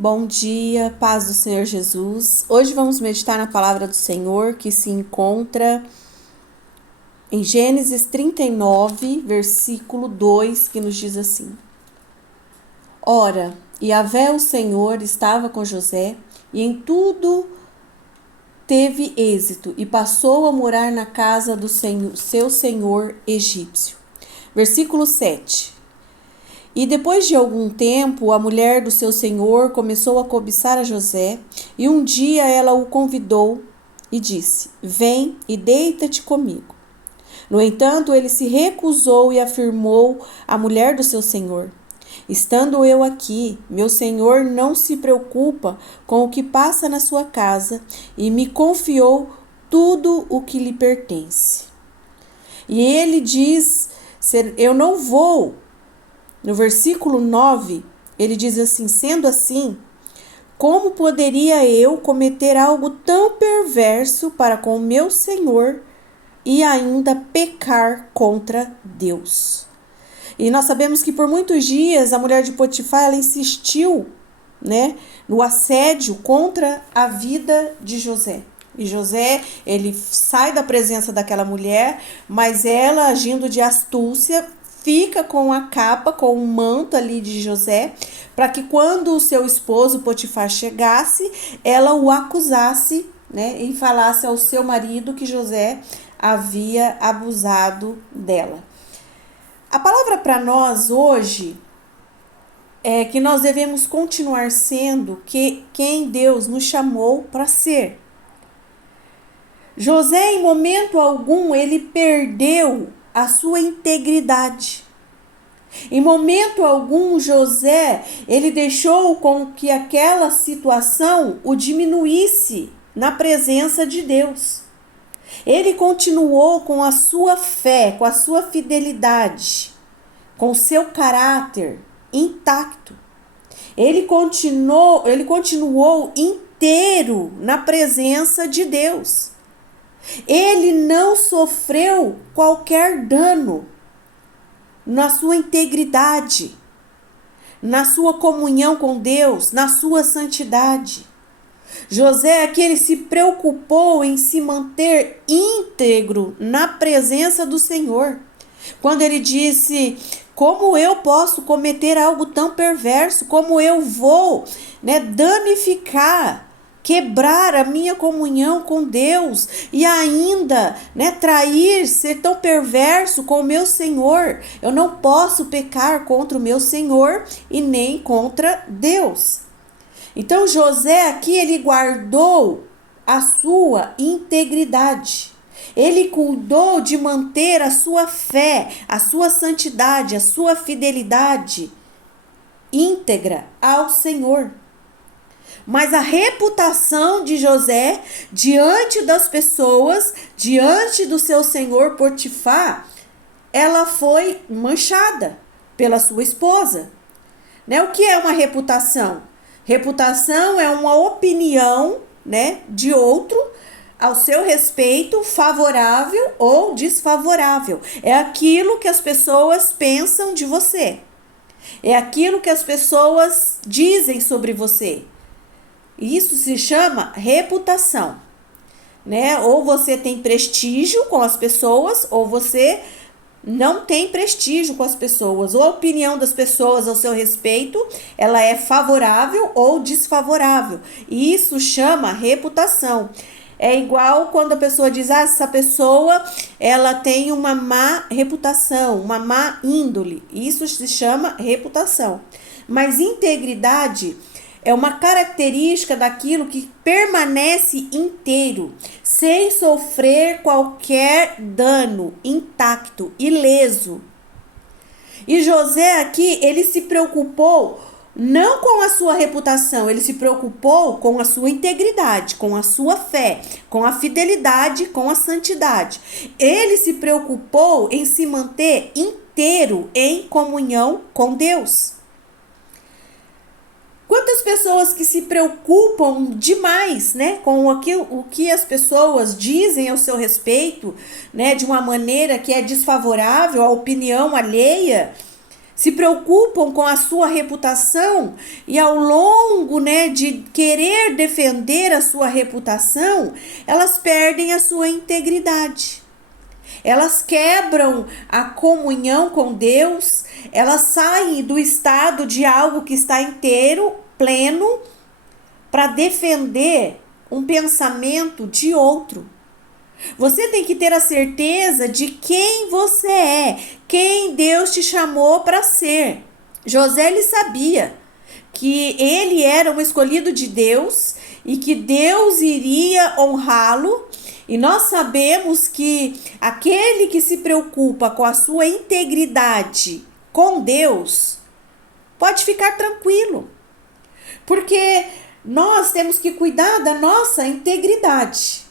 Bom dia, paz do Senhor Jesus. Hoje vamos meditar na palavra do Senhor que se encontra em Gênesis 39, versículo 2, que nos diz assim: Ora, Yahvé o Senhor estava com José e em tudo teve êxito e passou a morar na casa do seu senhor egípcio. Versículo 7. E depois de algum tempo, a mulher do seu senhor começou a cobiçar a José, e um dia ela o convidou e disse: Vem e deita-te comigo. No entanto, ele se recusou e afirmou à mulher do seu senhor: Estando eu aqui, meu senhor não se preocupa com o que passa na sua casa e me confiou tudo o que lhe pertence. E ele diz: Eu não vou. No versículo 9, ele diz assim: Sendo assim, como poderia eu cometer algo tão perverso para com o meu Senhor e ainda pecar contra Deus? E nós sabemos que por muitos dias a mulher de Potifar ela insistiu, no assédio contra a vida de José. E José, ele sai da presença daquela mulher, mas ela, agindo de astúcia, fica com a capa, com o manto ali de José, para que quando o seu esposo Potifar chegasse, ela o acusasse, e falasse ao seu marido que José havia abusado dela. A palavra para nós hoje é que nós devemos continuar sendo quem Deus nos chamou para ser. José, em momento algum, ele perdeu a sua integridade. Em momento algum, José, ele deixou com que aquela situação o diminuísse na presença de Deus. Ele continuou com a sua fé, com a sua fidelidade, com o seu caráter intacto. Ele continuou inteiro na presença de Deus. Ele não sofreu qualquer dano na sua integridade, na sua comunhão com Deus, na sua santidade. José aqui ele se preocupou em se manter íntegro na presença do Senhor. Quando ele disse: como eu posso cometer algo tão perverso? Como eu vou danificar, quebrar a minha comunhão com Deus e ainda trair, ser tão perverso com o meu Senhor? Eu não posso pecar contra o meu Senhor e nem contra Deus. Então José aqui ele guardou a sua integridade. Ele cuidou de manter a sua fé, a sua santidade, a sua fidelidade íntegra ao Senhor. Mas a reputação de José diante das pessoas, diante do seu senhor Potifar, ela foi manchada pela sua esposa. O que é uma reputação? Reputação é uma opinião, de outro ao seu respeito, favorável ou desfavorável. É aquilo que as pessoas pensam de você. É aquilo que as pessoas dizem sobre você. Isso se chama reputação, Ou você tem prestígio com as pessoas, ou você não tem prestígio com as pessoas. Ou a opinião das pessoas ao seu respeito, ela é favorável ou desfavorável. Isso chama reputação. É igual quando a pessoa diz: essa pessoa ela tem uma má reputação, uma má índole. Isso se chama reputação. Mas integridade é uma característica daquilo que permanece inteiro, sem sofrer qualquer dano, intacto, ileso. E José aqui, ele se preocupou não com a sua reputação, ele se preocupou com a sua integridade, com a sua fé, com a fidelidade, com a santidade. Ele se preocupou em se manter inteiro em comunhão com Deus. Quantas pessoas que se preocupam demais, com o que as pessoas dizem ao seu respeito, de uma maneira que é desfavorável à opinião alheia, se preocupam com a sua reputação e ao longo, de querer defender a sua reputação, elas perdem a sua integridade. Elas quebram a comunhão com Deus, elas saem do estado de algo que está inteiro, pleno, para defender um pensamento de outro. Você tem que ter a certeza de quem você é, quem Deus te chamou para ser. José, ele sabia que ele era um escolhido de Deus e que Deus iria honrá-lo. E nós sabemos que aquele que se preocupa com a sua integridade com Deus pode ficar tranquilo, porque nós temos que cuidar da nossa integridade,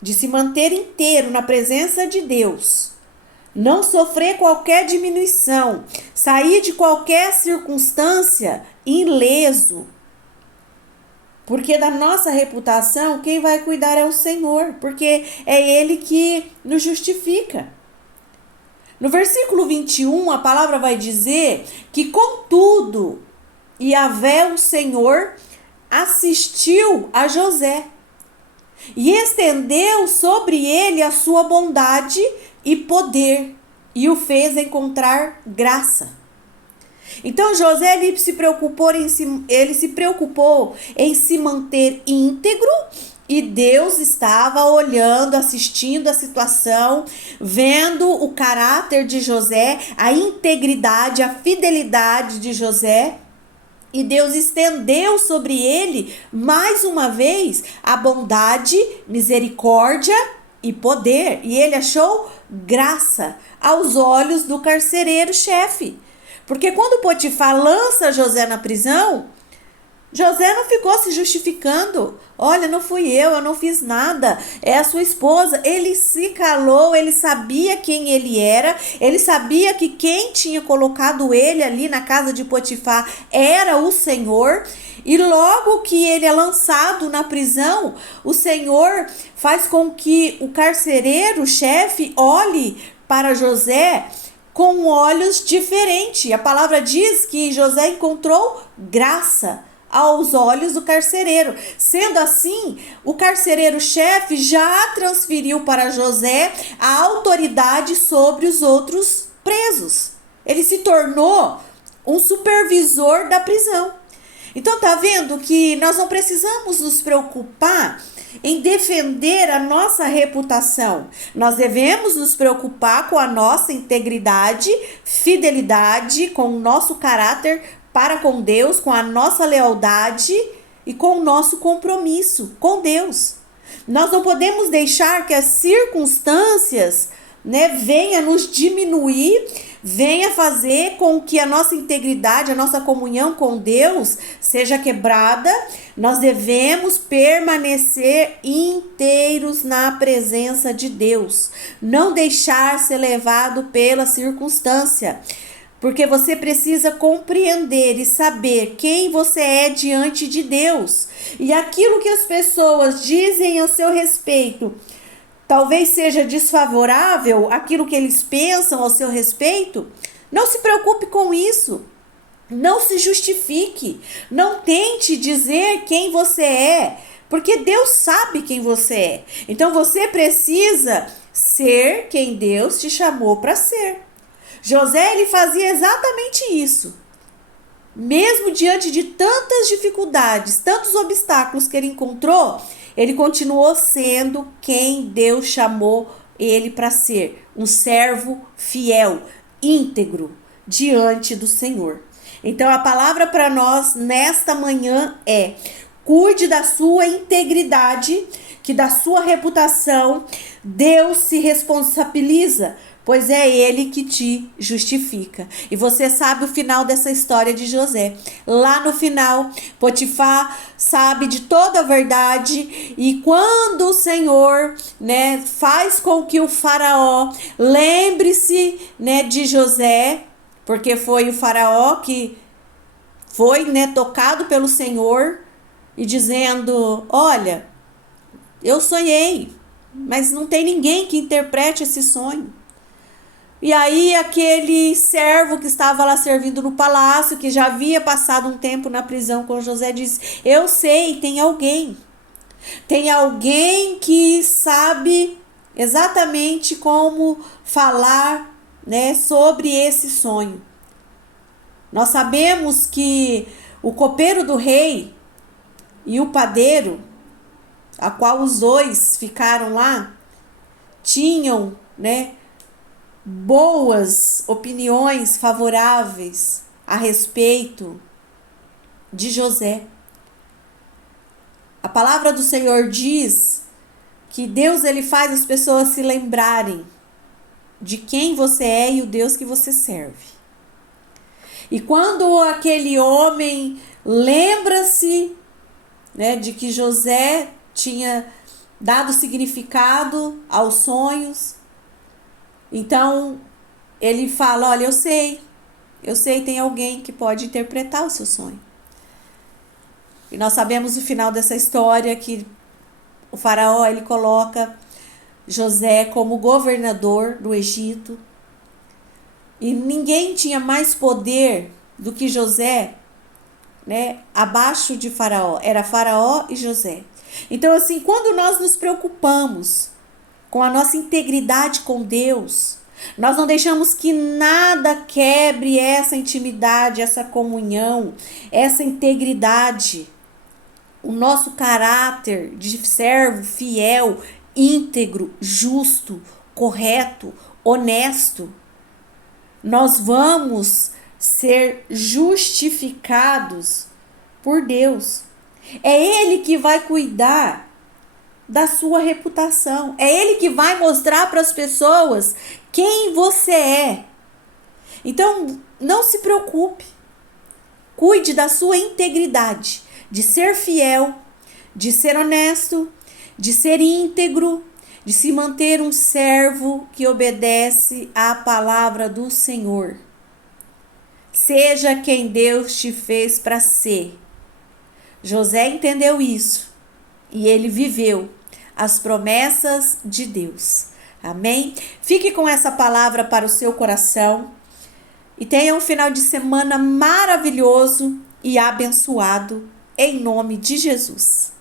de se manter inteiro na presença de Deus, não sofrer qualquer diminuição, sair de qualquer circunstância ileso, porque da nossa reputação quem vai cuidar é o Senhor, porque é Ele que nos justifica. No versículo 21, a palavra vai dizer que contudo, Yahvé, o Senhor, assistiu a José e estendeu sobre ele a sua bondade e poder e o fez encontrar graça. Então José ele se preocupou em se manter íntegro, e Deus estava olhando, assistindo a situação, vendo o caráter de José, a integridade, a fidelidade de José. E Deus estendeu sobre ele, mais uma vez, a bondade, misericórdia e poder. E ele achou graça aos olhos do carcereiro-chefe. Porque quando Potifar lança José na prisão, José não ficou se justificando. Olha, não fui eu não fiz nada, é a sua esposa. Ele se calou, ele sabia quem ele era, ele sabia que quem tinha colocado ele ali na casa de Potifar era o Senhor. E logo que ele é lançado na prisão, o Senhor faz com que o carcereiro, o chefe, olhe para José com olhos diferentes. A palavra diz que José encontrou graça aos olhos do carcereiro. Sendo assim, o carcereiro-chefe já transferiu para José a autoridade sobre os outros presos. Ele se tornou um supervisor da prisão. Então tá vendo que nós não precisamos nos preocupar em defender a nossa reputação. Nós devemos nos preocupar com a nossa integridade, fidelidade, com o nosso caráter para com Deus, com a nossa lealdade e com o nosso compromisso com Deus. Nós não podemos deixar que as circunstâncias, venha nos diminuir, venha fazer com que a nossa integridade, a nossa comunhão com Deus seja quebrada. Nós devemos permanecer inteiros na presença de Deus, não deixar ser levado pela circunstância, porque você precisa compreender e saber quem você é diante de Deus, e aquilo que as pessoas dizem a seu respeito talvez seja desfavorável, aquilo que eles pensam ao seu respeito. Não se preocupe com isso. Não se justifique. Não tente dizer quem você é, porque Deus sabe quem você é. Então você precisa ser quem Deus te chamou para ser. José, ele fazia exatamente isso. Mesmo diante de tantas dificuldades, tantos obstáculos que ele encontrou, ele continuou sendo quem Deus chamou ele para ser, um servo fiel, íntegro, diante do Senhor. Então a palavra para nós nesta manhã é: cuide da sua integridade, que da sua reputação Deus se responsabiliza, pois é Ele que te justifica. E você sabe o final dessa história de José. Lá no final, Potifar sabe de toda a verdade, e quando o Senhor, faz com que o faraó lembre-se, de José, porque foi o faraó que foi, tocado pelo Senhor e dizendo: olha, eu sonhei, mas não tem ninguém que interprete esse sonho. E aí aquele servo que estava lá servindo no palácio, que já havia passado um tempo na prisão com José, disse: eu sei, tem alguém que sabe exatamente como falar, né, sobre esse sonho. Nós sabemos que o copeiro do rei e o padeiro, a qual os dois ficaram lá, tinham, né, boas opiniões favoráveis a respeito de José. A palavra do Senhor diz que Deus ele faz as pessoas se lembrarem de quem você é e o Deus que você serve. E quando aquele homem lembra-se, né, de que José tinha dado significado aos sonhos, então ele fala: olha, eu sei, tem alguém que pode interpretar o seu sonho. E nós sabemos o final dessa história, que o faraó ele coloca José como governador do Egito. E ninguém tinha mais poder do que José, né, abaixo de Faraó. Era Faraó e José. Então, assim, quando nós nos preocupamos com a nossa integridade com Deus, nós não deixamos que nada quebre essa intimidade, essa comunhão, essa integridade, o nosso caráter de servo fiel, íntegro, justo, correto, honesto. Nós vamos ser justificados por Deus. É Ele que vai cuidar da sua reputação. É Ele que vai mostrar para as pessoas quem você é. Então, não se preocupe. Cuide da sua integridade, de ser fiel, de ser honesto, de ser íntegro, de se manter um servo que obedece à palavra do Senhor. Seja quem Deus te fez para ser. José entendeu isso e ele viveu as promessas de Deus. Amém? Fique com essa palavra para o seu coração e tenha um final de semana maravilhoso e abençoado em nome de Jesus.